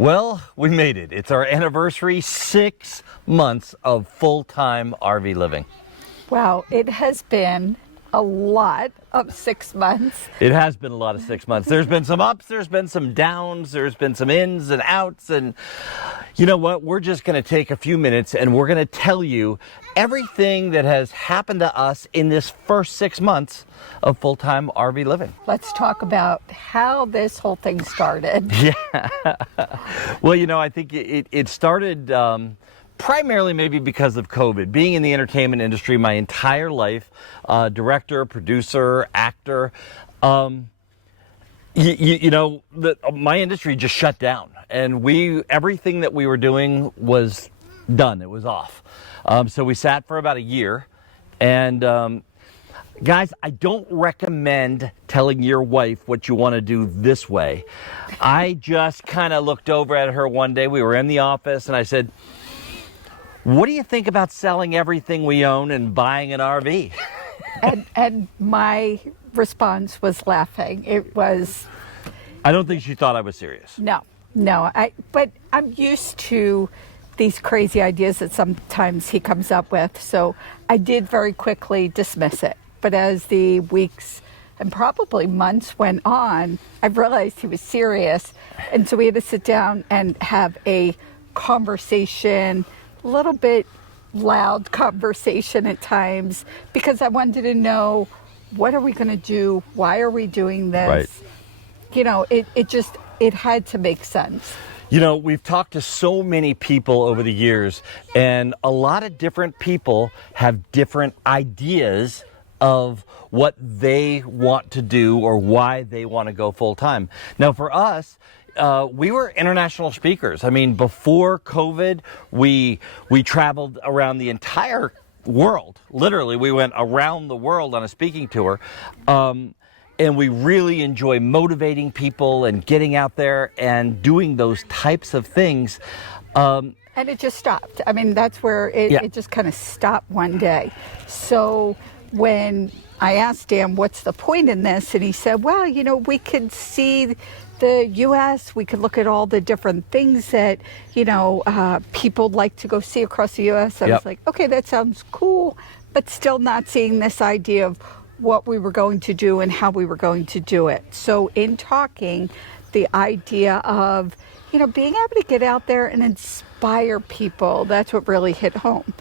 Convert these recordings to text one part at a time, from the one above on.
Well, we made it. It's our anniversary, 6 months of full-time RV living. Wow, it has been a lot of 6 months. It has been a lot of 6 months. There's been some ups, there's been some downs, there's been some ins and outs, and you know what? We're just going to take a few minutes and we're going to tell you everything that has happened to us in this first 6 months of full-time RV living. Let's talk about how this whole thing started. Yeah. Well, you know, I think it started primarily maybe because of COVID. Being in the entertainment industry my entire life, director, producer, actor, my industry just shut down, and everything that we were doing was done. It was off. So we sat for about a year, and guys, I don't recommend telling your wife what you want to do this way. I just kind of looked over at her one day. We were in the office, and I said, "What do you think about selling everything we own and buying an RV?" And my response was laughing. It was... I don't think she thought I was serious. No. But I'm used to these crazy ideas that sometimes he comes up with. So I did very quickly dismiss it. But as the weeks and probably months went on, I realized he was serious. And so we had to sit down and have a conversation, a little bit loud conversation at times, because I wanted to know, what are we going to do? Why are we doing this? Right. You know, it had to make sense. You know, we've talked to so many people over the years, and a lot of different people have different ideas of what they want to do or why they want to go full time. Now, for us, we were international speakers. I mean, before COVID, we traveled around the entire world. Literally, we went around the world on a speaking tour. And we really enjoy motivating people and getting out there and doing those types of things. And it just stopped. I mean, that's where it just kind of stopped one day. So when I asked Dan, what's the point in this? And he said, well, you know, we could see the U.S., we could look at all the different things that, you know, people like to go see across the U.S. I was like, okay, that sounds cool, but still not seeing this idea of what we were going to do and how we were going to do it. So in talking, the idea of, you know, being able to get out there and inspire people, that's what really hit home.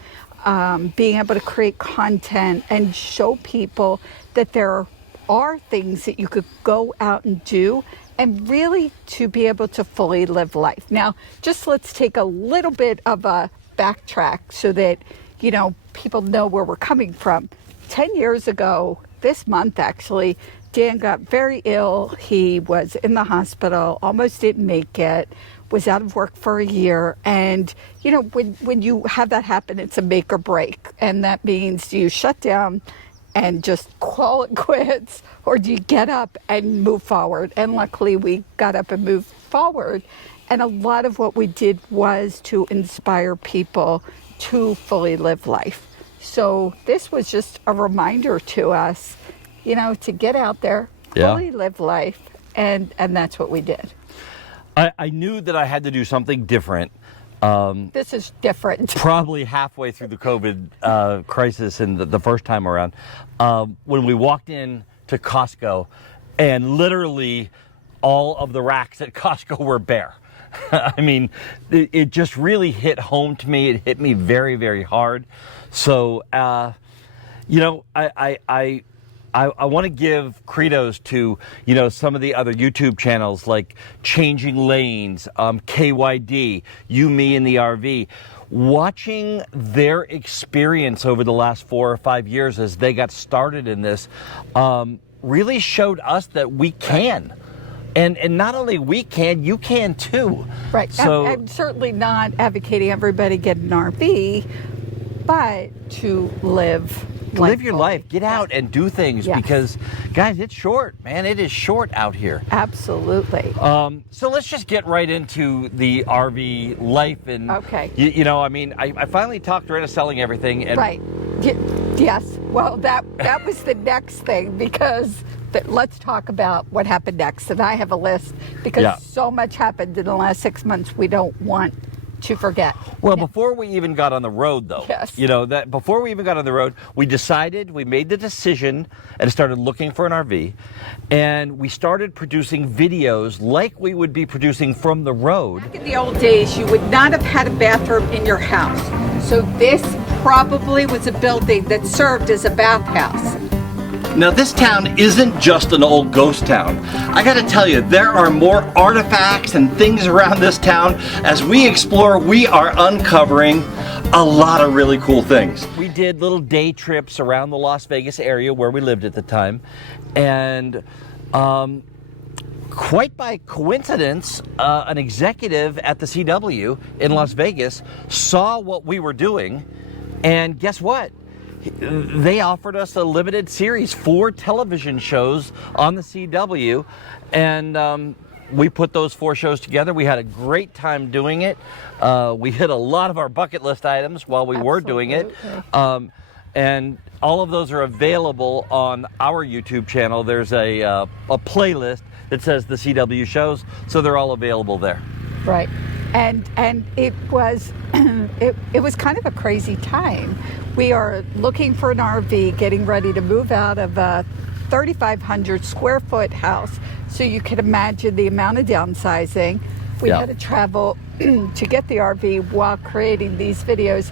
Being able to create content and show people that there are things that you could go out and do, and really to be able to fully live life. Now, just let's take a little bit of a backtrack so that, you know, people know where we're coming from. 10 years ago, this month actually, Dan got very ill. He was in the hospital, almost didn't make it, was out of work for a year. And, you know, when you have that happen, it's a make or break. And that means, do you shut down and just call it quits, or do you get up and move forward? And luckily we got up and moved forward. And a lot of what we did was to inspire people to fully live life. So this was just a reminder to us, you know, to get out there, fully live life, and that's what we did. I knew that I had to do something different. This is different. Probably halfway through the COVID crisis and the first time around, when we walked in to Costco, and literally all of the racks at Costco were bare. I mean, it just really hit home to me. It hit me very, very hard. So, you know, I want to give credos to, you know, some of the other YouTube channels like Changing Lanes, KYD, You, Me, and the RV. Watching their experience over the last 4 or 5 years as they got started in this really showed us that we can. And not only we can, you can too. Right. So I'm certainly not advocating everybody get an RV, but to live your life. Get out and do things because, guys, it's short, man. It is short out here. Absolutely. So let's just get right into the RV life. And, you know, I mean, I finally talked her into selling everything. And right. Yes. Well, that was the next thing, because let's talk about what happened next. And I have a list because so much happened in the last 6 months we don't want to forget. Well, before we even got on the road, though, that before we even got on the road, we made the decision and started looking for an RV, and we started producing videos like we would be producing from the road. Back in the old days, you would not have had a bathroom in your house. So this probably was a building that served as a bathhouse. Now, this town isn't just an old ghost town. I gotta tell you, there are more artifacts and things around this town. As we explore, we are uncovering a lot of really cool things. We did little day trips around the Las Vegas area where we lived at the time, and quite by coincidence, an executive at the CW in Las Vegas saw what we were doing, and guess what? They offered us a limited series, 4 television shows on the CW, and we put those 4 shows together. We had a great time doing it. We hit a lot of our bucket list items while we were doing it, and all of those are available on our YouTube channel. There's a playlist that says the CW shows, so they're all available there. Right. And it was it was kind of a crazy time. We are looking for an RV, getting ready to move out of a 3,500 square foot house. So you can imagine the amount of downsizing. We had to travel to get the RV while creating these videos.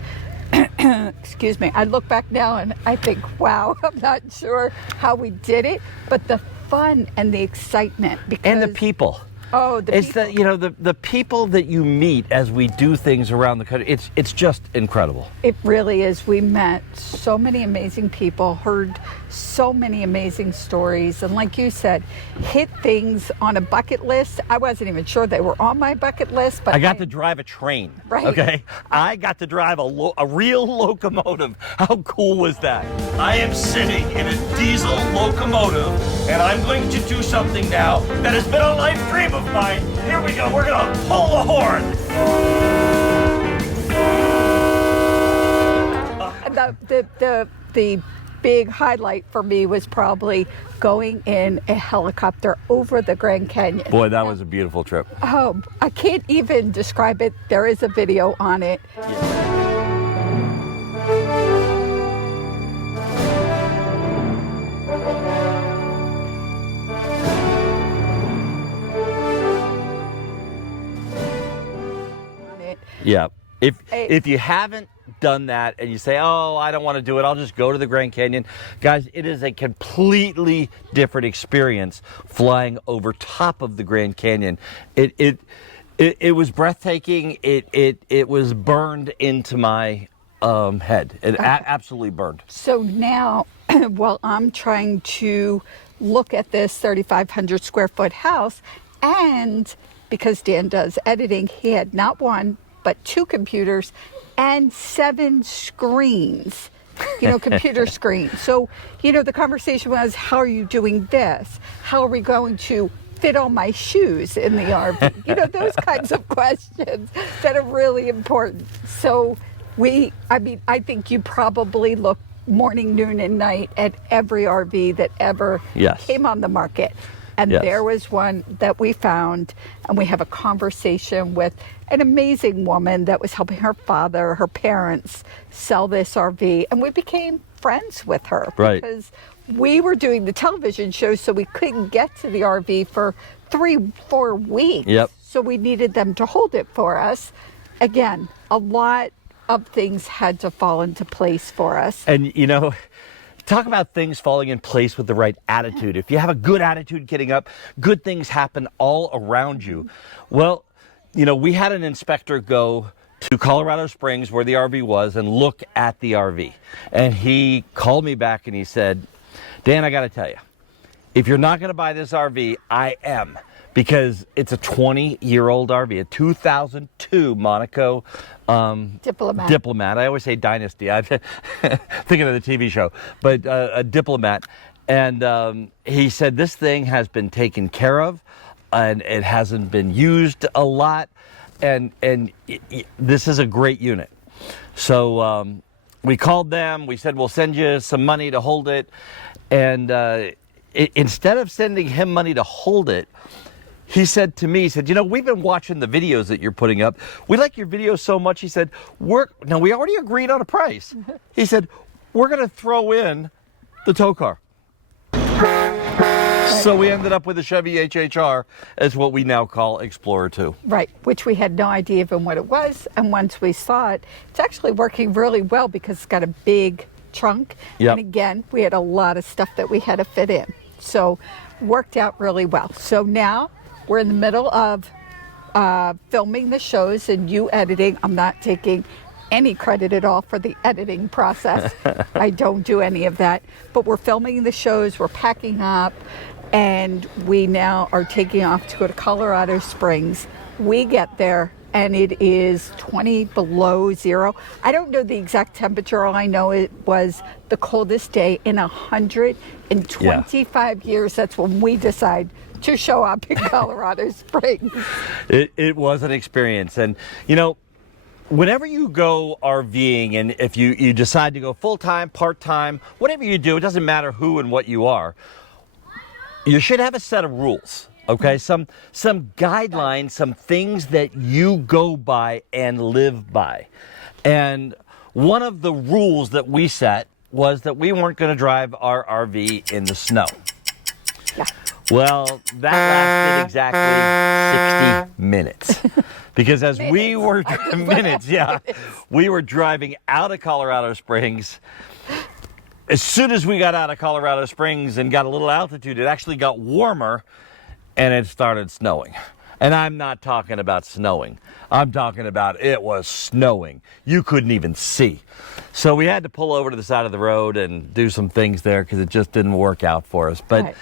Excuse me. I look back now and I think, wow, I'm not sure how we did it, but the fun and the excitement and the people. Oh, it's people. The people that you meet as we do things around the country. It's just incredible. It really is. We met so many amazing people, heard so many amazing stories, and like you said, hit things on a bucket list. I wasn't even sure they were on my bucket list, but I got to drive a train. Right. Okay, I got to drive a real locomotive. How cool was that? I am sitting in a diesel locomotive, and I'm going to do something now that has been a life dream of mine. Here we go. We're gonna pull the horn. The big highlight for me was probably going in a helicopter over the Grand Canyon. Boy, that was a beautiful trip. Oh, I can't even describe it. There is a video on it. Yeah. If you haven't done that and you say, oh, I don't want to do it, I'll just go to the Grand Canyon. Guys, it is a completely different experience flying over top of the Grand Canyon. It was breathtaking. It was burned into my head. It absolutely burned. So now, while I'm trying to look at this 3,500 square foot house, and because Dan does editing, he had not one, but 2 computers and 7 screens, computer screens. So, the conversation was, how are you doing this? How are we going to fit all my shoes in the RV? Those kinds of questions that are really important. So I think you probably look morning, noon, and night at every RV that ever came on the market. And there was one that we found, and we have a conversation with an amazing woman that was helping her father, her parents, sell this RV. And we became friends with her because we were doing the television show, so we couldn't get to the RV for 3-4 weeks. Yep. So we needed them to hold it for us. Again, a lot of things had to fall into place for us. And, talk about things falling in place with the right attitude. If you have a good attitude getting up, good things happen all around you. Well, we had an inspector go to Colorado Springs where the RV was and look at the RV. And he called me back and he said, Dan, I got to tell you, if you're not going to buy this RV, I am. Because it's a 20-year-old RV, a 2002 Monaco Diplomat. I always say Dynasty. I'm thinking of the TV show, but a Diplomat. And he said this thing has been taken care of, and it hasn't been used a lot, and this is a great unit. So we called them. We said we'll send you some money to hold it, and instead of sending him money to hold it, he said to me, he said, we've been watching the videos that you're putting up. We like your videos so much. He said, we already agreed on a price. He said, we're going to throw in the tow car. So we ended up with a Chevy HHR as what we now call Explorer 2. Right, which we had no idea even what it was. And once we saw it, it's actually working really well because it's got a big trunk. Yep. And again, we had a lot of stuff that we had to fit in. So worked out really well. So now we're in the middle of filming the shows and you editing. I'm not taking any credit at all for the editing process. I don't do any of that. But we're filming the shows, we're packing up, and we now are taking off to go to Colorado Springs. We get there and it is 20 below zero. I don't know the exact temperature. All I know it was the coldest day in 125 years. That's when we decide to show up in Colorado Springs. It was an experience. And, whenever you go RVing, and if you decide to go full-time, part-time, whatever you do, it doesn't matter who and what you are, you should have a set of rules, okay? Some guidelines, some things that you go by and live by. And one of the rules that we set was that we weren't going to drive our RV in the snow. Yeah. Well, that lasted exactly 60 minutes. Because as we were we were driving out of Colorado Springs. As soon as we got out of Colorado Springs and got a little altitude, it actually got warmer and it started snowing. And I'm not talking about snowing. I'm talking about it was snowing. You couldn't even see. So we had to pull over to the side of the road and do some things there because it just didn't work out for us. But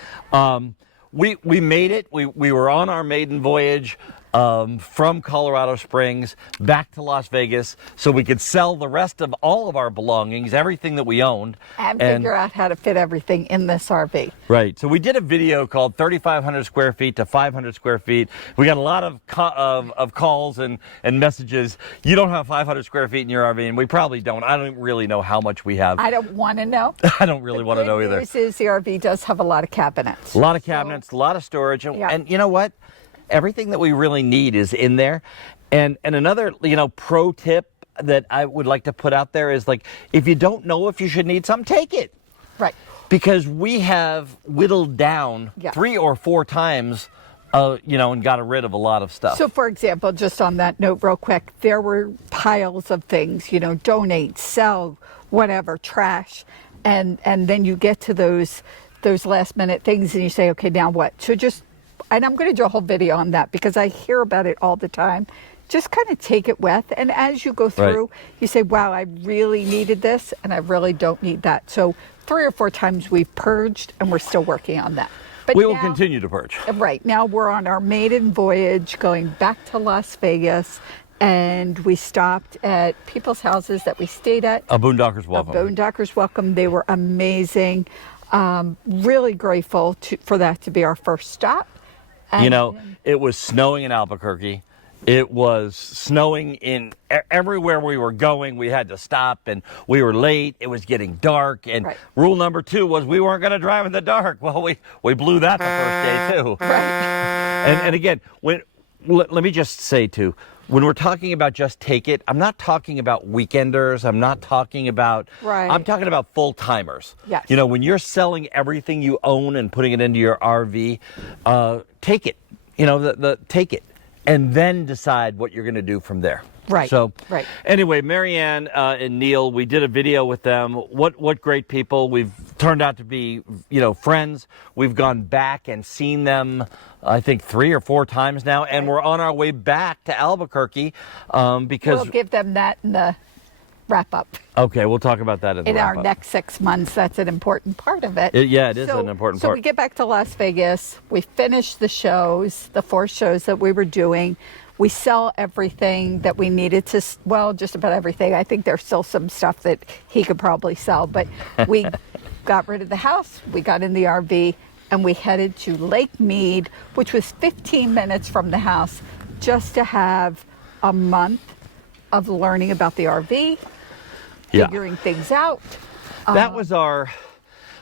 we made it. We were on our maiden voyage from Colorado Springs back to Las Vegas so we could sell the rest of all of our belongings, everything that we owned. And figure out how to fit everything in this RV. Right. So we did a video called 3,500 square feet to 500 square feet. We got a lot of calls and messages. You don't have 500 square feet in your RV, and we probably don't. I don't really know how much we have. I don't want to know. I don't really want to know either. The good news is the RV does have a lot of cabinets. A lot of cabinets, a lot of storage. And you know what? Everything that we really need is in there. And another, pro tip that I would like to put out there is if you don't know if you should need something, take it. Right. Because we have whittled down 3 or 4 times, and got rid of a lot of stuff. So, for example, just on that note real quick, there were piles of things, donate, sell, whatever, trash. And then you get to those last minute things and you say, okay, now what? So and I'm going to do a whole video on that because I hear about it all the time. Just kind of take it with. And as you go through, you say, wow, I really needed this and I really don't need that. So 3 or 4 times we've purged and we're still working on that. But we will continue to purge. Right. Now we're on our maiden voyage going back to Las Vegas. And we stopped at people's houses that we stayed at. A Boondocker's Welcome. A Boondocker's Welcome. They were amazing. Really grateful for that to be our first stop. It was snowing in Albuquerque. It was snowing in everywhere we were going. We had to stop and we were late. It was getting dark. And rule number 2 was we weren't going to drive in the dark. Well, we blew that the first day too. Right. And again, let me just say too, when we're talking about just take it, I'm not talking about weekenders. I'm not talking about, I'm talking about full-timers. Yes. When you're selling everything you own and putting it into your RV, take it, take it and then decide what you're going to do from there. Right. So anyway, Marianne and Neil, we did a video with them. What great people. We've turned out to be, friends. We've gone back and seen them, I think 3 or 4 times now, and we're on our way back to Albuquerque because we'll give them that in the wrap up. Okay, we'll talk about that in our next 6 months. That's an important part of it. It is an important part. So we get back to Las Vegas. We finish the shows, the 4 shows that we were doing. We sell everything that we needed to, just about everything. I think there's still some stuff that he could probably sell, but we got rid of the house. We got in the RV and we headed to Lake Mead, which was 15 minutes from the house, just to have a month of learning about the RV, figuring things out. That was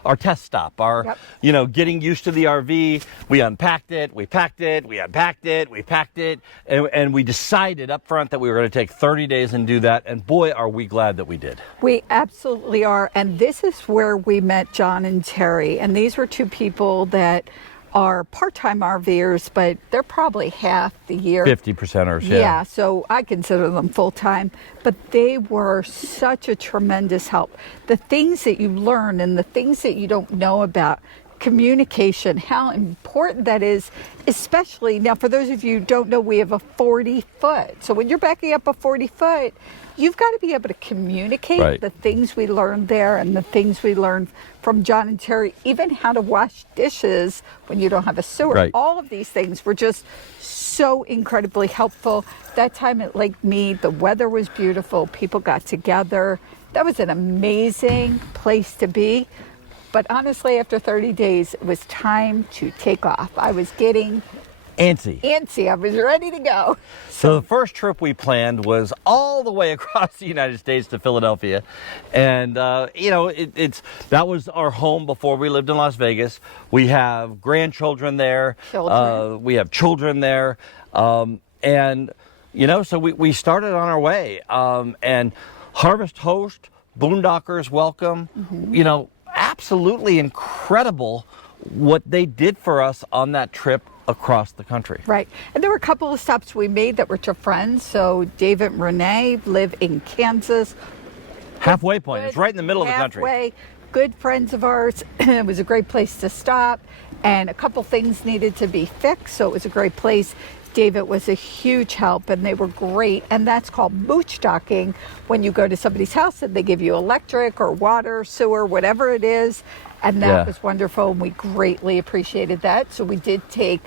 our test stop, our, Yep. you know, getting used to the RV. We unpacked it, we packed it, we unpacked it, we packed it, and we decided up front that we were going to take 30 days and do that. And boy, are we glad that we did. We absolutely are. And this is where we met John and Terry. And these were two people that are part-time RVers, but they're probably half the year. 50%ers, yeah. Yeah, so I consider them full-time, but they were such a tremendous help. The things that you learn and the things that you don't know about communication, how important that is, especially now for those of you who don't know, we have a 40-foot. So when you're backing up a 40-foot, you've got to be able to communicate Right. the things we learned there and the things we learned from John and Terry, even how to wash dishes when you don't have a sewer. Right. All of these things were just so incredibly helpful. That time at Lake Mead, the weather was beautiful. People got together. That was an amazing place to be. But honestly, after 30 days, it was time to take off. I was getting Antsy. I was ready to go. So the first trip we planned was all the way across the United States to Philadelphia. And, you know, that was our home before we lived in Las Vegas. We have grandchildren there. We have children there. And, you know, so we started on our way. And Harvest Host, Boondockers welcome, you know, absolutely incredible what they did for us on that trip across the country. Right. And there were a couple of stops we made that were to friends. So David and Renee live in Kansas. Halfway point. It's right in the middle of the country. Halfway. Good friends of ours. It was a great place to stop. And a couple things needed to be fixed. So it was a great place. David was a huge help and they were great. And that's called mooch docking, when you go to somebody's house and they give you electric or water, sewer, whatever it is. And that was wonderful. And we greatly appreciated that. So we did take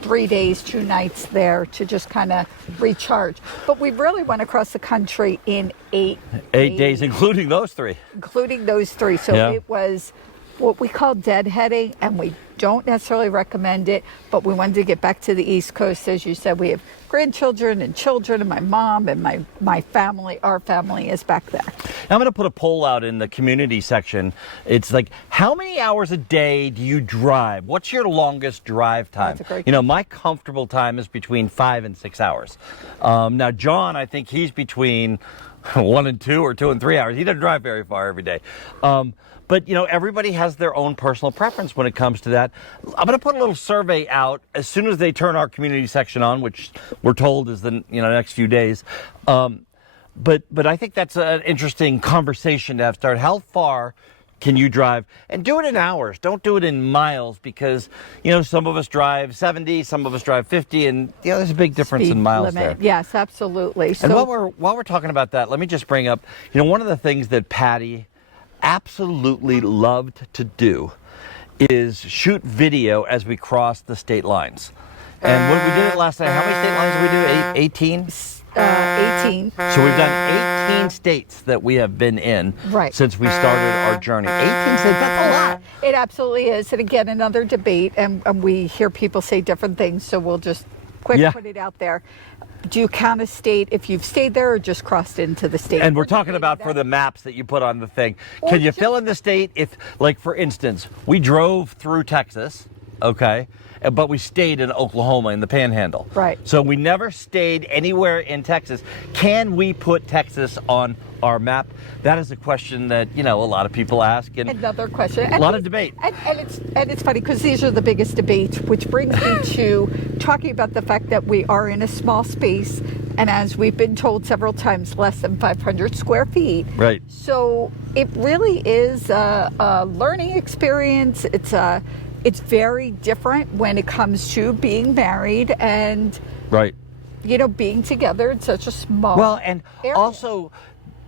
3 days, 2 nights there to just kind of recharge. But we really went across the country in 8 days, including those 3. Including those 3. So it was what we call deadheading, and we don't necessarily recommend it, but we wanted to get back to the East Coast. As you said, we have grandchildren and children, and my mom and my family, our family is back there. I'm going to put a poll out in the community section. It's like, how many hours a day do you drive? What's your longest drive time? That's a great You know, my comfortable time is between 5 and 6 hours. Now, John, I think he's between 1 and 2 or 2 and 3 hours. He doesn't drive very far every day. But, you know, everybody has their own personal preference when it comes to that. I'm going to put a little survey out as soon as they turn our community section on, which we're told is the next few days. But I think that's an interesting conversation to have started. How far can you drive? And do it in hours. Don't do it in miles, because, you know, some of us drive 70, some of us drive 50, and, you know, there's a big difference Speed in miles limit. there. Yes, absolutely. And So while we're talking about that, let me just bring up, you know, one of the things that Patti absolutely loved to do is shoot video as we crossed the state lines. And when we did it last night, how many state lines did we do? 18? 18. So we've done 18 states that we have been in since we started our journey. 18 states, that's a lot. It absolutely is. And again, another debate, and we hear people say different things, so we'll just put it out there. Do you count a state if you've stayed there or just crossed into the state? And we're talking about for the maps that you put on the thing. Can you fill in the state if, like, for instance, we drove through Texas, okay, but we stayed in Oklahoma in the Panhandle. Right. So we never stayed anywhere in Texas. Can we put Texas on our map? That is a question that, you know, a lot of people ask. And another question. A lot of debate. And it's funny because these are the biggest debates, which brings me to talking about the fact that we are in a small space. And as we've been told several times, less than 500 square feet. Right. So it really is a learning experience. It's very different when it comes to being married and, you know, being together in such a small and area. Also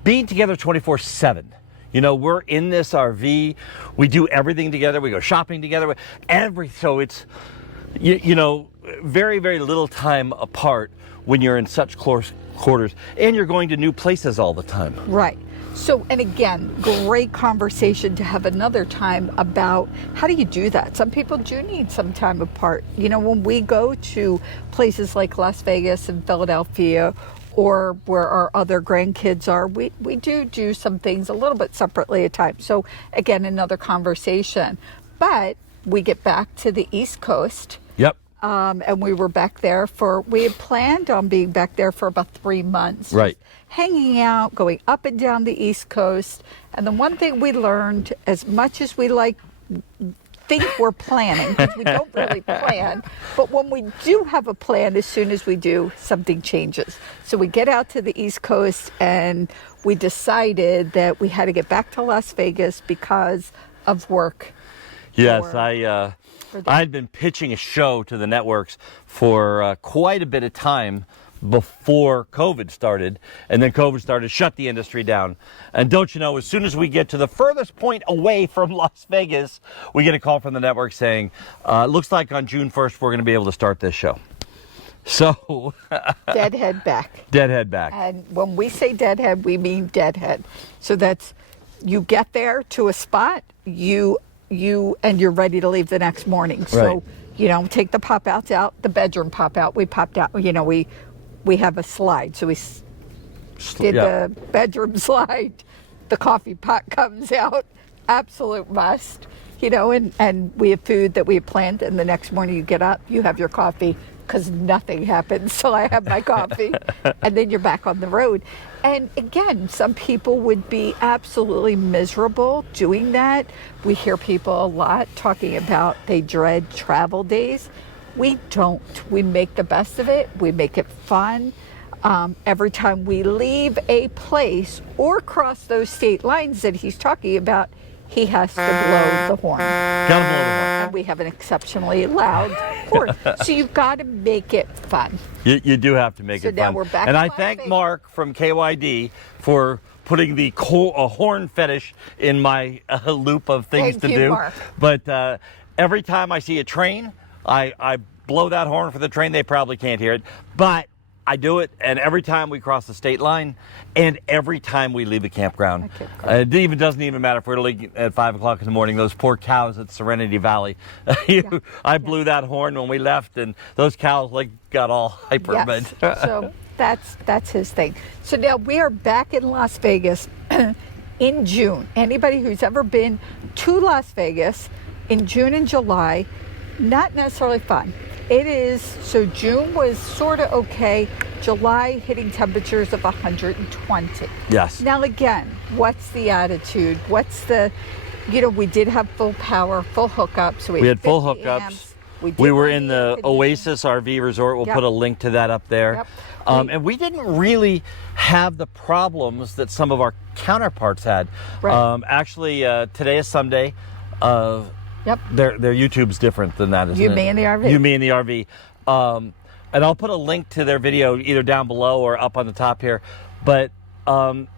being together 24/7. You know, we're in this RV. We do everything together. We go shopping together. So it's, you know, very, very little time apart when you're in such close quarters, and you're going to new places all the time. Right. So, and again, great conversation to have another time about how do you do that? Some people do need some time apart. You know, when we go to places like Las Vegas and Philadelphia or where our other grandkids are, we do some things a little bit separately at times. So again, another conversation. But we get back to the East Coast. Yep. And we were back there we had planned on being back there for about 3 months. Right. Hanging out, going up and down the East Coast. And the one thing we learned, as much as we think we're planning, because we don't really plan, but when we do have a plan, as soon as we do, something changes. So we get out to the East Coast and we decided that we had to get back to Las Vegas because of work. Yes, I had been pitching a show to the networks for quite a bit of time before COVID started, and then COVID started to shut the industry down. And don't you know, as soon as we get to the furthest point away from Las Vegas, we get a call from the network saying, looks like on June 1st, we're going to be able to start this show. So Deadhead back. Deadhead back. And when we say deadhead, we mean deadhead. So that's, you get there to a spot, and you're ready to leave the next morning. So, Right. Take the pop-outs out, the bedroom pop-out. We popped out, we have a slide. So we did the bedroom slide. The coffee pot comes out. Absolute must. And we have food that we have planned. And the next morning you get up, you have your coffee, because nothing happens till I have my coffee. And then you're back on the road. And again, some people would be absolutely miserable doing that. We hear people a lot talking about they dread travel days. We don't. We make the best of it. We make it fun. Every time we leave a place or cross those state lines that he's talking about, he has to blow the horn. Gotta blow the horn. And we have an exceptionally loud horn. So you've got to make it fun. You do have to make it fun. So now we're back. And I thank Mark from KYD for putting the horn fetish in my loop of things to do. Mark. But every time I see a train, I blow that horn for the train. They probably can't hear it, but I do it. And every time we cross the state line, and every time we leave a campground, it doesn't even matter if we're leaving at 5 o'clock in the morning. Those poor cows at Serenity Valley. I blew that horn when we left, and those cows got all hyper. Yes. So that's his thing. So now we are back in Las Vegas in June. Anybody who's ever been to Las Vegas in June and July, not necessarily fun. It is, so June was sort of okay. July hitting temperatures of 120. Yes. Now again, what's the attitude? What's the, we did have full power, full hookups. So we had full hookups. Amps. We were in the Oasis RV Resort. We'll put a link to that up there. Yep. And we didn't really have the problems that some of our counterparts had. Right. Actually, today is Sunday. Yep. Their YouTube's different than that, isn't it? You, me, and the RV. You, me, and the RV. And I'll put a link to their video either down below or up on the top here. But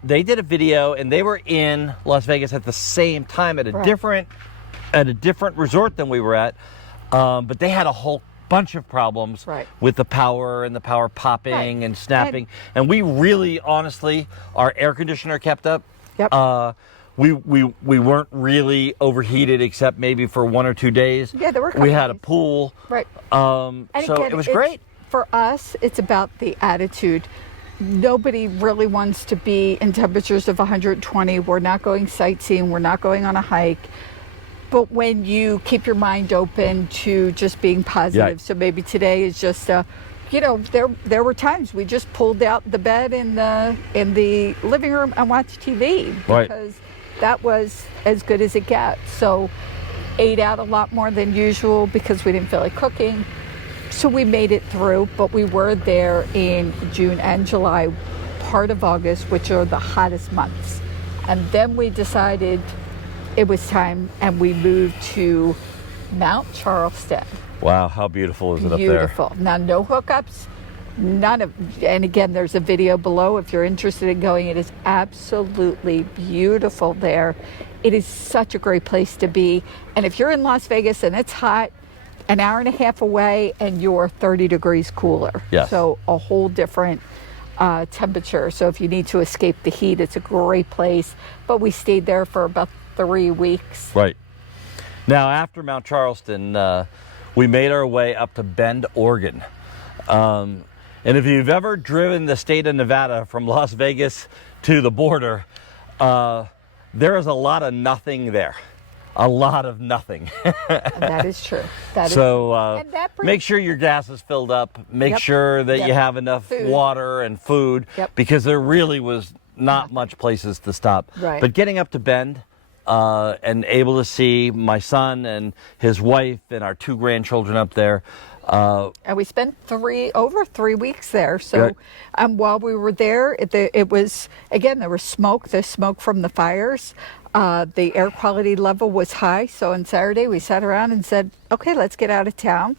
they did a video, and they were in Las Vegas at the same time at a different resort than we were at. But they had a whole bunch of problems with the power and the power popping and snapping. And we really, honestly, our air conditioner kept up. Yep. We weren't really overheated except maybe for 1 or 2 days. Yeah, there were a couple We had a days. pool. Right. So again, it was great. For us, it's about the attitude. Nobody really wants to be in temperatures of 120. We're not going sightseeing. We're not going on a hike. But when you keep your mind open to just being positive, so maybe today is just there were times we just pulled out the bed in the living room and watched TV because that was as good as it gets. So ate out a lot more than usual because we didn't feel like cooking. So we made it through, but we were there in June and July, part of August, which are the hottest months. And then we decided it was time, and we moved to Mount Charleston. Wow, how beautiful is it up there? Beautiful. Now, no hookups, and again, there's a video below if you're interested in going. It is absolutely beautiful there. It is such a great place to be. And if you're in Las Vegas and it's hot, an hour and a half away and you're 30 degrees cooler. Yes. So a whole different temperature. So if you need to escape the heat, it's a great place. But we stayed there for about 3 weeks. Right. Now, after Mount Charleston, we made our way up to Bend, Oregon. And And if you've ever driven the state of Nevada from Las Vegas to the border, there is a lot of nothing there. A lot of nothing. That is true. So make sure your gas is filled up. Make sure that you have enough water and food, because there really was not much places to stop. Right. But getting up to Bend and able to see my son and his wife and our 2 grandchildren up there. And we spent over 3 weeks there. So while we were there, it was, again, there was smoke, the smoke from the fires. The air quality level was high. So on Saturday, we sat around and said, okay, let's get out of town.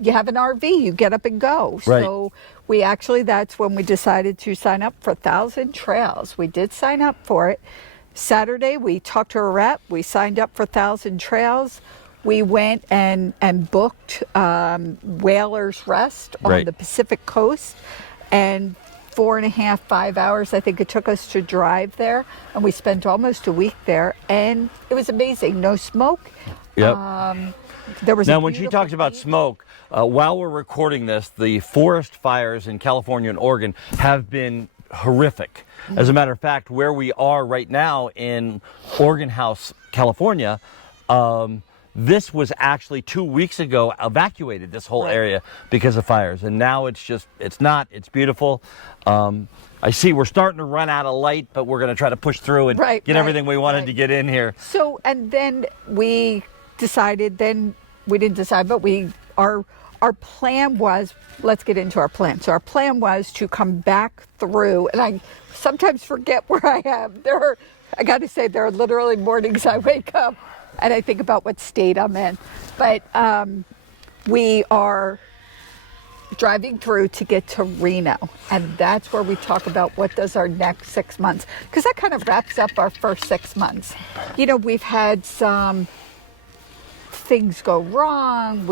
You have an RV, you get up and go. Right. So that's when we decided to sign up for 1,000 Trails. We did sign up for it. Saturday, we talked to a rep. We signed up for 1,000 Trails. We went and booked Whalers Rest on the Pacific Coast, and 4.5, 5 hours, I think it took us to drive there, and we spent almost a week there, and it was amazing. No smoke. Yep. There was now, when she talks about smoke, while we're recording this, the forest fires in California and Oregon have been horrific. As a matter of fact, where we are right now in Oregon House, California, this was actually 2 weeks ago evacuated, this whole area, because of fires. And now it's beautiful. I see we're starting to run out of light, but we're going to try to push through and get everything we wanted to get in here. So, and then we decided, we didn't decide, but our plan was, let's get into our plan. So our plan was to come back through, and I sometimes forget where I am. I got to say, there are literally mornings I wake up and I think about what state I'm in. But we are driving through to get to Reno, and that's where we talk about what does our next 6 months, because that kind of wraps up our first 6 months. You know, we've had some things go wrong.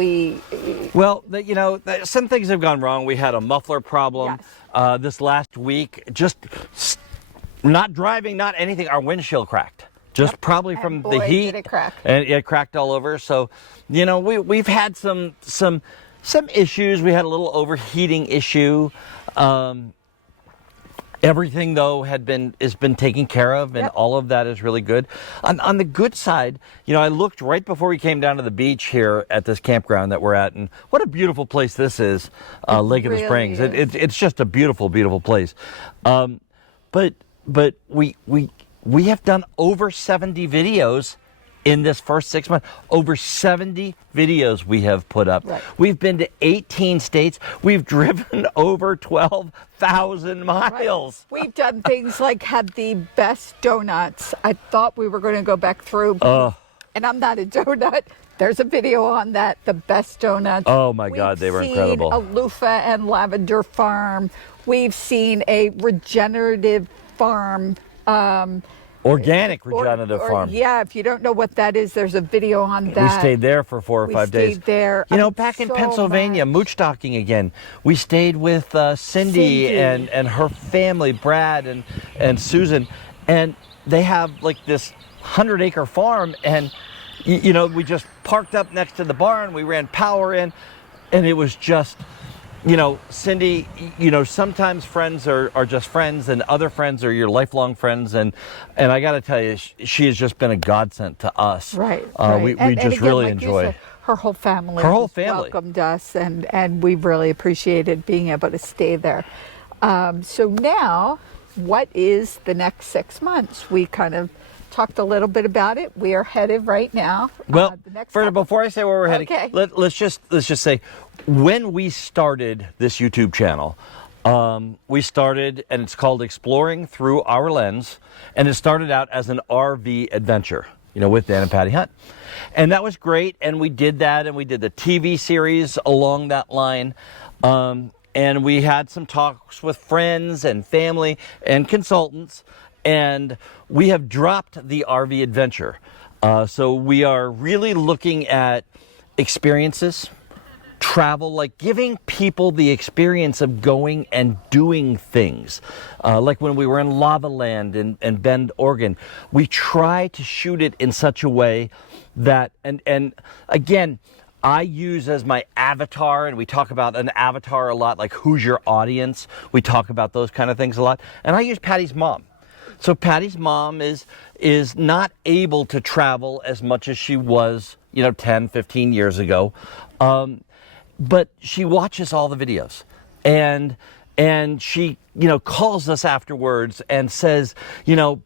Some things have gone wrong. We had a muffler problem this last week. Just not driving, not anything. Our windshield cracked. Just probably from the heat. Did it crack. And it cracked all over. So, you know, we've had some issues. We had a little overheating issue. Everything, though, has been taken care of, and all of that is really good. On the good side, you know, I looked right before we came down to the beach here at this campground that we're at, and what a beautiful place this is, Lake of the Springs. It's just a beautiful, beautiful place. But we have done over 70 videos in this first 6 months. Over 70 videos we have put up. Right. We've been to 18 states. We've driven over 12,000 miles. Right. We've done things like had the best donuts. I thought we were going to go back through, and I'm not a donut. There's a video on that, the best donuts. Oh my God, they were incredible. We've seen a loofah and lavender farm. We've seen a regenerative farm. Organic regenerative farm. Yeah, if you don't know what that is, there's a video on that. We stayed there for 4 or 5 days. We stayed there. You know, back in Pennsylvania, mooch stocking again. We stayed with Cindy and her family, Brad and Susan, and they have like this 100-acre farm, and you know, we just parked up next to the barn. We ran power in, and it was just, you know, Cindy, you know, sometimes friends are just friends, and other friends are your lifelong friends. And I got to tell you, she has just been a godsend to us. Right. We just again, really like enjoy. Said, her whole family. Welcomed us, and we've really appreciated being able to stay there. So now, what is the next 6 months? We kind of talked a little bit about it. We are headed right now. Well, before I say where we're heading, let's just say, when we started this YouTube channel, we started, and it's called Exploring Through Our Lens, and it started out as an RV adventure, you know, with Dan and Patti Hunt. And that was great, and we did that, and we did the TV series along that line. And we had some talks with friends and family and consultants, and we have dropped the RV adventure. So we are really looking at experiences, travel, like giving people the experience of going and doing things. Like when we were in Lava Land in Bend, Oregon, we try to shoot it in such a way that, and again, I use as my avatar, and we talk about an avatar a lot, like who's your audience. We talk about those kind of things a lot. And I use Patti's mom. So Patti's mom is not able to travel as much as she was, 10, 15 years ago. But she watches all the videos. And she, calls us afterwards and says,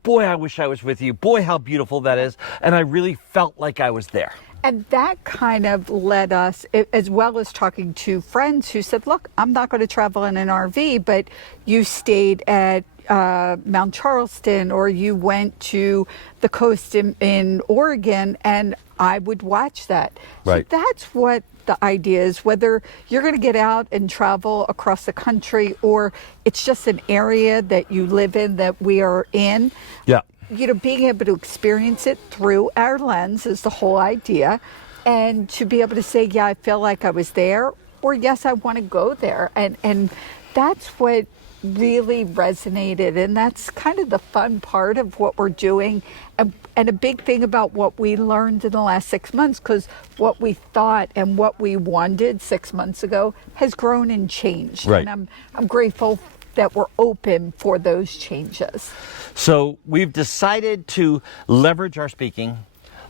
boy, I wish I was with you. Boy, how beautiful that is. And I really felt like I was there. And that kind of led us, as well as talking to friends who said, look, I'm not going to travel in an RV, but you stayed at Mount Charleston, or you went to the coast in Oregon, and I would watch that. Right. So that's what the idea is, whether you're going to get out and travel across the country, or it's just an area that you live in that we are in. Yeah. Being able to experience it through our lens is the whole idea. And to be able to say, yeah, I feel like I was there, or yes, I want to go there. And that's what really resonated. And that's kind of the fun part of what we're doing. And a big thing about what we learned in the last 6 months, because what we thought and what we wanted 6 months ago has grown and changed. Right. And I'm grateful that we're open for those changes. So we've decided to leverage our speaking,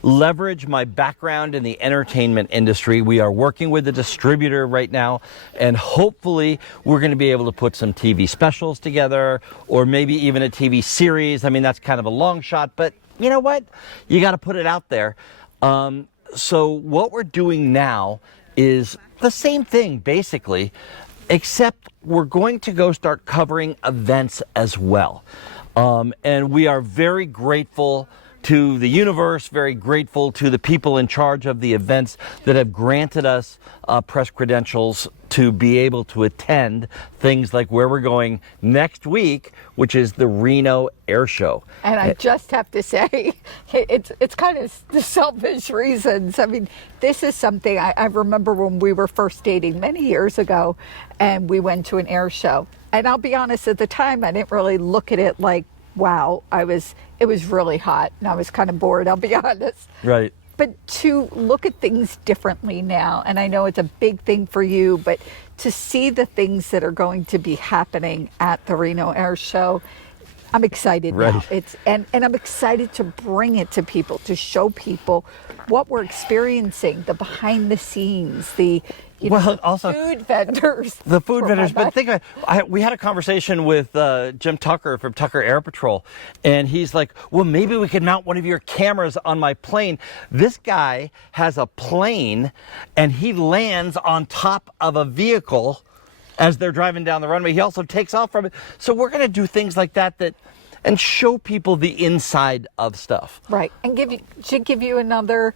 leverage my background in the entertainment industry. We are working with a distributor right now, and hopefully we're going to be able to put some TV specials together, or maybe even a TV series. I mean, that's kind of a long shot, but you know what? You got to put it out there. So what we're doing now is the same thing, basically, except we're going to go start covering events as well. And we are very grateful to the universe, very grateful to the people in charge of the events that have granted us press credentials to be able to attend things like where we're going next week, which is the Reno Air Show. And I just have to say, it's kind of the selfish reasons. I mean, this is something I remember when we were first dating many years ago, and we went to an air show. And I'll be honest, at the time, I didn't really look at it like, wow, it was really hot, and I was kind of bored, I'll be honest. Right. But to look at things differently now, and I know it's a big thing for you, but to see the things that are going to be happening at the Reno Air Show, I'm excited now. And I'm excited to bring it to people, to show people what we're experiencing, the behind the scenes, the also food vendors. The food vendors. But think about it. We had a conversation with Jim Tucker from Tucker Air Patrol, and he's like, well, maybe we could mount one of your cameras on my plane. This guy has a plane, and he lands on top of a vehicle as they're driving down the runway. He also takes off from it. So we're going to do things like that and show people the inside of stuff. Right, and give you another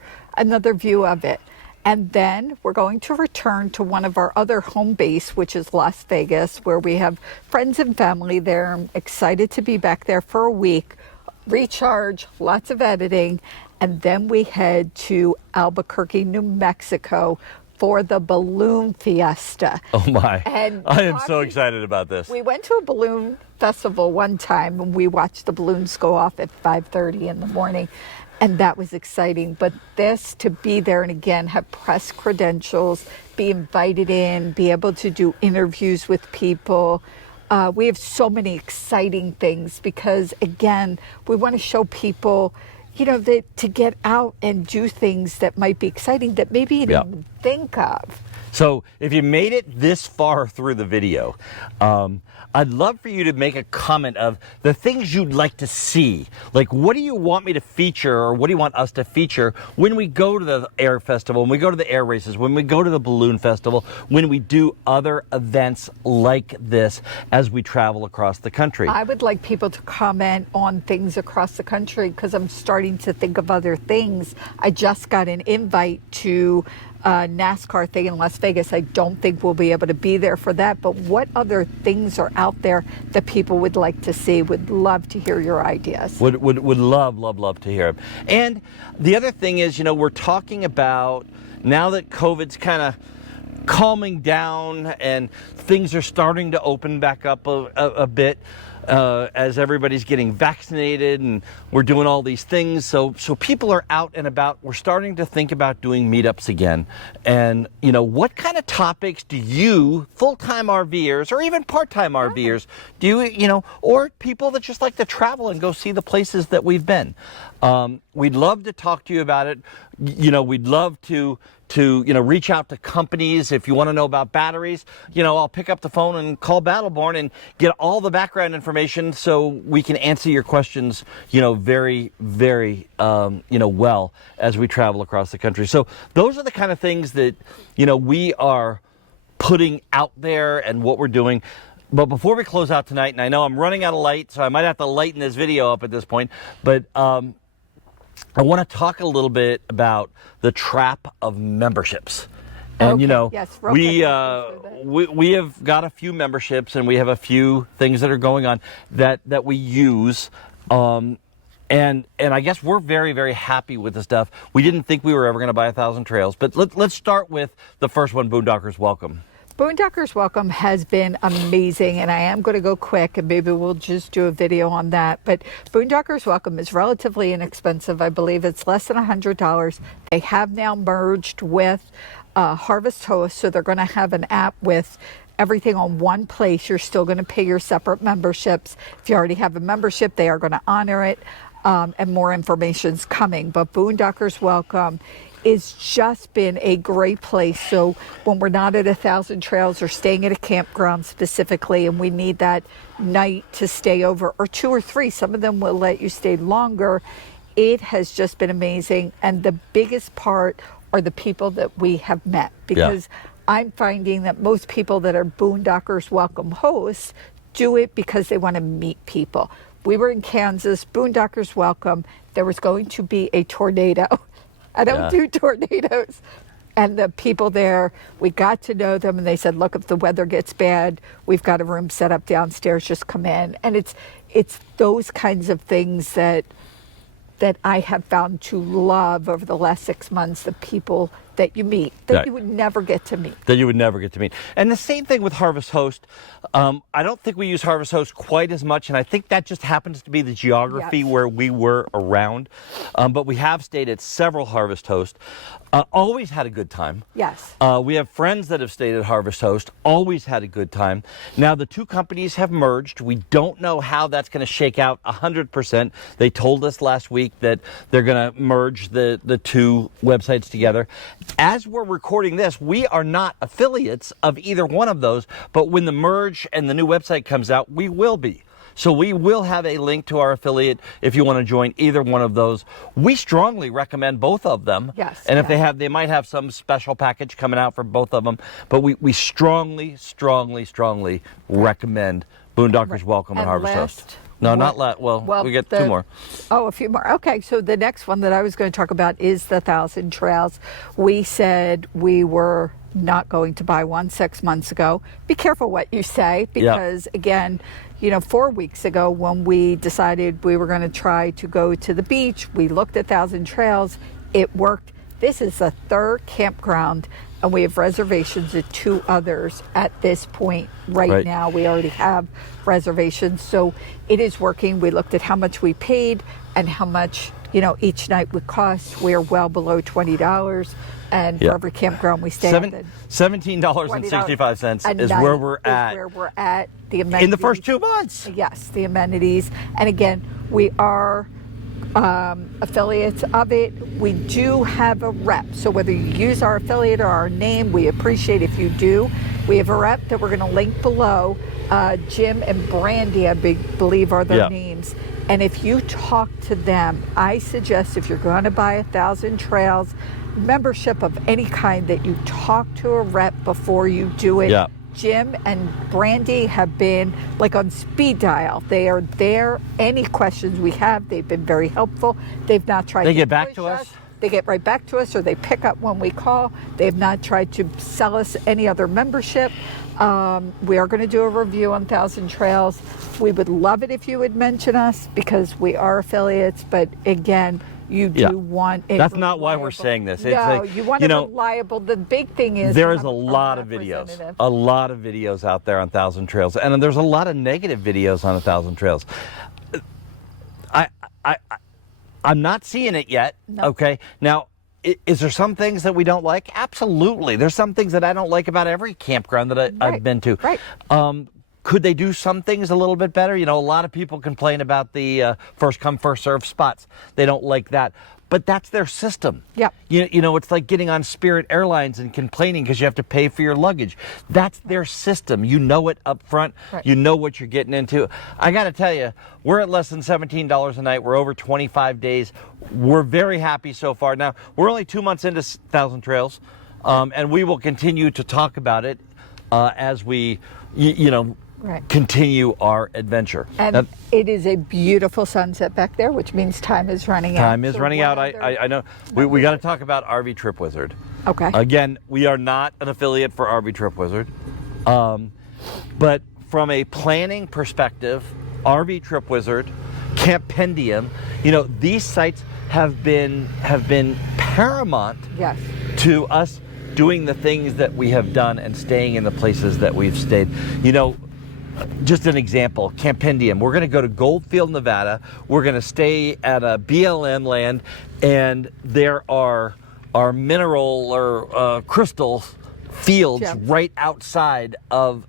view of it. And then we're going to return to one of our other home base, which is Las Vegas, where we have friends and family there. I'm excited to be back there for a week, recharge, lots of editing, and then we head to Albuquerque, New Mexico for the balloon fiesta. Oh my, and I am so excited about this. We went to a balloon festival one time, and we watched the balloons go off at 5:30 in the morning. And that was exciting. But this, to be there and again have press credentials, be invited in, be able to do interviews with people. We have so many exciting things because, again, we want to show people, that to get out and do things that might be exciting that maybe you didn't think of. So if you made it this far through the video, I'd love for you to make a comment of the things you'd like to see. Like, what do you want me to feature, or what do you want us to feature when we go to the air festival, when we go to the air races, when we go to the balloon festival, when we do other events like this as we travel across the country? I would like people to comment on things across the country because I'm starting to think of other things. I just got an invite to NASCAR thing in Las Vegas. I don't think we'll be able to be there for that, but what other things are out there that people would like to see? Would love to hear your ideas. Would love to hear them. And the other thing is, we're talking about now that COVID's kind of calming down and things are starting to open back up a bit. as everybody's getting vaccinated and we're doing all these things. So people are out and about. We're starting to think about doing meetups again. And, what kind of topics do you, full-time RVers or even part-time RVers, do you, or people that just like to travel and go see the places that we've been? We'd love to talk to you about it. We'd love to reach out to companies. If you want to know about batteries, I'll pick up the phone and call Battleborn and get all the background information so we can answer your questions, very, very, well as we travel across the country. So those are the kind of things that, we are putting out there and what we're doing. But before we close out tonight, and I know I'm running out of light, so I might have to lighten this video up at this point, but I want to talk a little bit about the trap of memberships. And, yes, we have got a few memberships and we have a few things that are going on that we use. And I guess we're very, very happy with the stuff. We didn't think we were ever going to buy 1,000 trails, but let's start with the first one, Boondockers Welcome. Boondockers Welcome has been amazing, and I am going to go quick, and maybe we'll just do a video on that. But Boondockers Welcome is relatively inexpensive. I believe it's less than $100. They have now merged with Harvest Host, so they're going to have an app with everything on one place. You're still going to pay your separate memberships. If you already have a membership, they are going to honor it, and more information's coming. But Boondockers Welcome it's just been a great place. So when we're not at 1,000 Trails or staying at a campground specifically, and we need that night to stay over, or 2 or 3, some of them will let you stay longer. It has just been amazing. And the biggest part are the people that we have met, because I'm finding that most people that are Boondockers Welcome hosts do it because they want to meet people. We were in Kansas, Boondockers Welcome. There was going to be a tornado. I don't do tornadoes. And the people there, we got to know them, and they said, look, if the weather gets bad, we've got a room set up downstairs, just come in. And it's those kinds of things that I have found to love over the last 6 months, the people that you meet, that you would never get to meet. And the same thing with Harvest Host. I don't think we use Harvest Host quite as much, and I think that just happens to be the geography where we were around. But we have stayed at several Harvest Host. Always had a good time. Yes. We have friends that have stayed at Harvest Host. Always had a good time. Now the two companies have merged. We don't know how that's going to shake out 100%. They told us last week that they're going to merge the two websites together. As we're recording this, we are not affiliates of either one of those, but when the merge and the new website comes out, we will be. So we will have a link to our affiliate if you want to join either one of those. We strongly recommend both of them. Yes. And if they might have some special package coming out for both of them, but we strongly, strongly, strongly recommend Boondockers Welcome and Harvest Host. No, well, we get 2 more. Oh, a few more. Okay, so the next one that I was going to talk about is the 1,000 Trails. We said we were not going to buy one 6 months ago. Be careful what you say, because again, 4 weeks ago when we decided we were going to try to go to the beach, we looked at 1,000 Trails. It worked. This is the 3rd campground, and we have reservations at 2 others at this point. Right now, we already have reservations, so it is working. We looked at how much we paid and how much each night would cost. We're well below $20, and for every campground we stay at, $17.65 is where we're at. Where we're at. The amenities in the first 2 months. Yes, the amenities, and again, we are affiliates of it. We do have a rep, so whether you use our affiliate or our name, we appreciate if you do. We have a rep that we're going to link below. Jim and Brandy, I believe, are their names. And if you talk to them, I suggest if you're going to buy 1,000 Trails membership of any kind, that you talk to a rep before you do it. Jim and Brandy have been like on speed dial. They are there. Any questions we have, they've been very helpful. They've not tried to get back to us. They get right back to us, or they pick up when we call. They have not tried to sell us any other membership. We are going to do a review on Thousand Trails. We would love it if you would mention us because we are affiliates, but again, you do want a That's not why we're saying this. It's no, like, you want a reliable. The big thing is there is a lot of videos out there on Thousand Trails, and there's a lot of negative videos on 1,000 Trails. I'm not seeing it yet. No. Okay, now. Is there some things that we don't like? Absolutely. There's some things that I don't like about every campground that I've been to. Right. Could they do some things a little bit better? You know, a lot of people complain about the first come, first serve spots. They don't like that. But that's their system. Yeah. You know, it's like getting on Spirit Airlines and complaining because you have to pay for your luggage. That's their system. You know it up front. Right. You know what you're getting into. I got to tell you, we're at less than $17 a night. We're over 25 days. We're very happy so far. Now, we're only 2 months into Thousand Trails, and we will continue to talk about it as we, continue our adventure. And it is a beautiful sunset back there, which means time is running out. Time is running out. I know. We got to talk about RV Trip Wizard. Okay. Again, we are not an affiliate for RV Trip Wizard. But from a planning perspective, RV Trip Wizard, Campendium, these sites have been paramount to us doing the things that we have done and staying in the places that we've stayed. Just an example, Campendium. We're going to go to Goldfield, Nevada. We're going to stay at a BLM land, and there are mineral or crystal fields right outside of.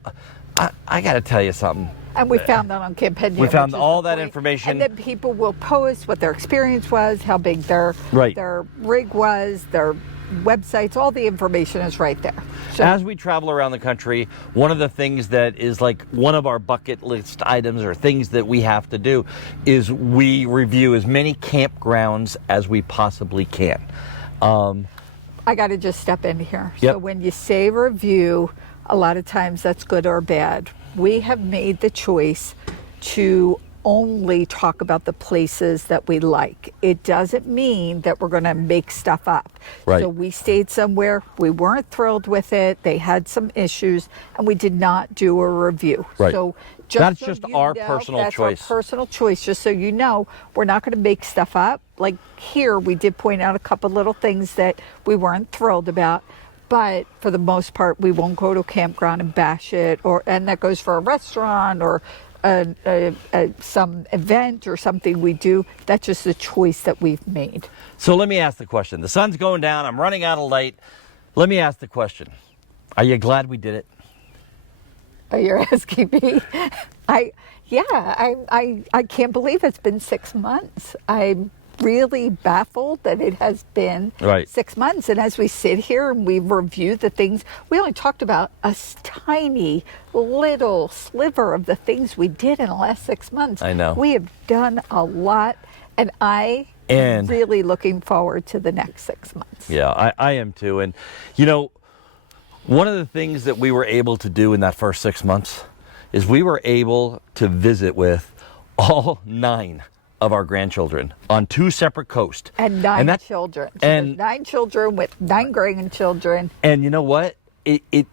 I got to tell you something. And we found that on Campendium. We found all that information. And then people will post what their experience was, how big their rig was, their websites, all the information is right there. So, as we travel around the country, one of the things that is like one of our bucket list items or things that we have to do is we review as many campgrounds as we possibly can. I got to just step in here. Yep. So when you say review, a lot of times that's good or bad. We have made the choice to only talk about the places that we like. It doesn't mean that we're going to make stuff up. Right. So we stayed somewhere, we weren't thrilled with it, they had some issues, and we did not do a review. Right. So that's just our personal choice. That's our personal choice, just so you know, we're not going to make stuff up. Like here, we did point out a couple little things that we weren't thrilled about. But for the most part, we won't go to a campground and bash it, and that goes for a restaurant or some event or something we do. That's just a choice that we've made. So let me ask the question. The sun's going down. I'm running out of light. Let me ask the question. Are you glad we did it? Oh, you're asking me? I can't believe it's been 6 months. I'm really baffled that it has been 6 months. And as we sit here and we review the things, we only talked about a tiny little sliver of the things we did in the last 6 months. I know. We have done a lot, and I am really looking forward to the next 6 months. Yeah, I am too. And, one of the things that we were able to do in that first 6 months is we were able to visit with all 9 of our grandchildren on 2 separate coasts. And 9 children. So and 9 children with 9 grandchildren. And you know what?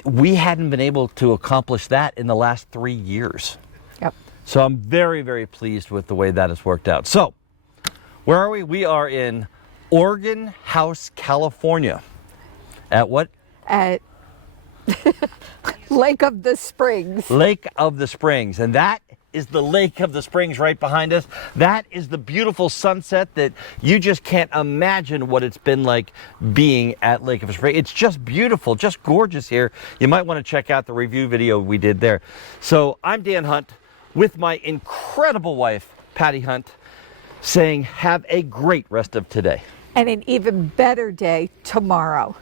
We hadn't been able to accomplish that in the last 3 years. Yep. So I'm very, very pleased with the way that has worked out. So, where are we? We are in Oregon House, California. At what? At Lake of the Springs. Lake of the Springs. And that is the Lake of the Springs right behind us. That is the beautiful sunset that you just can't imagine what it's been like being at Lake of the Springs. It's just beautiful, just gorgeous here. You might want to check out the review video we did there. So I'm Dan Hunt with my incredible wife, Patti Hunt, saying have a great rest of today. And an even better day tomorrow.